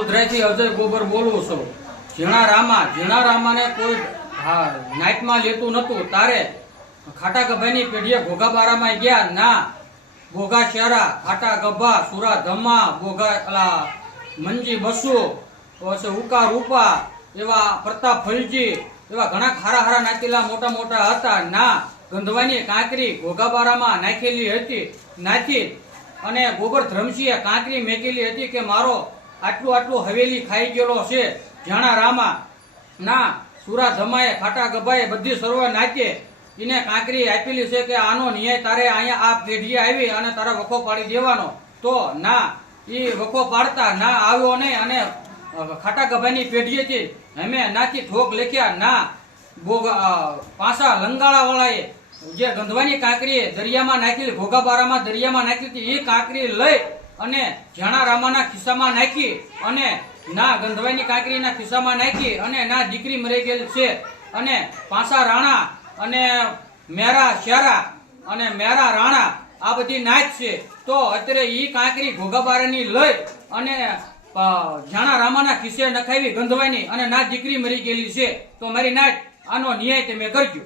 ઉધરાઈથી અજય ગોબર બોલું છું. ઝીણા રામાને કોઈ નાઇટમાં લેતું નતું. તારે ખાટા ગભાની પેઢીએ ઘોઘાબારામાં ગયા ના. ઘોઘા શેરા, ખાટા ગભા, સુરા ધમા, ઘોઘા મંજી બસુ, પછી ઉકા રૂપા, એવા પ્રતાપ ફલજી, એવા ઘણા ખારા નાખેલા મોટા હતા ના. ગંધવાની કાંકરી ઘોઘાબારામાં નાખેલી હતી નાખી અને ગોબર ધ્રમસિંહે કાંકરી મેકેલી હતી કે મારો આટલું હવેલી ખાઈ ગયેલો છે. જાણા રામા ના સુરા ધમાએ ખાટા ગભાએ બધી સર્વ નાચે એને કાંકરી આપેલી છે કે આનો ન્યાય તારે અહીંયા આ પેઢીએ આવી અને તારા વખો પાડી દેવાનો. તો ના એ વખો પાડતા ના આવ્યો નહીં અને ખાટા ગભાની પેઢીએથી અમે નાથી ઠોક લખ્યા ના. પાછા લંગાળા વાળાએ જે ગંધવાની કાંકરી દરિયામાં નાખી, ઘોઘાબારામાં દરિયામાં નાખી હતી એ કાંકરી લઈ અને જાણા રામાના ખિસ્સામાં નાખી અને ના ગંધવાની કાંકરીના ખિસ્સામાં નાખી અને ના દીકરી મરી ગયેલ છે. અને પાસા રાણા અને મેરા શેરા અને મેરા રાણા આ બધી નાચ છે. તો અત્યારે ઈ કાંકરી ઘોઘાબારાની લઈ અને જાણા રામાના ખિસ્સે નખાવી ગંધવાની અને ના દીકરી મરી ગયેલી છે. તો મારી નાચ આનો ન્યાય તમે કરજો.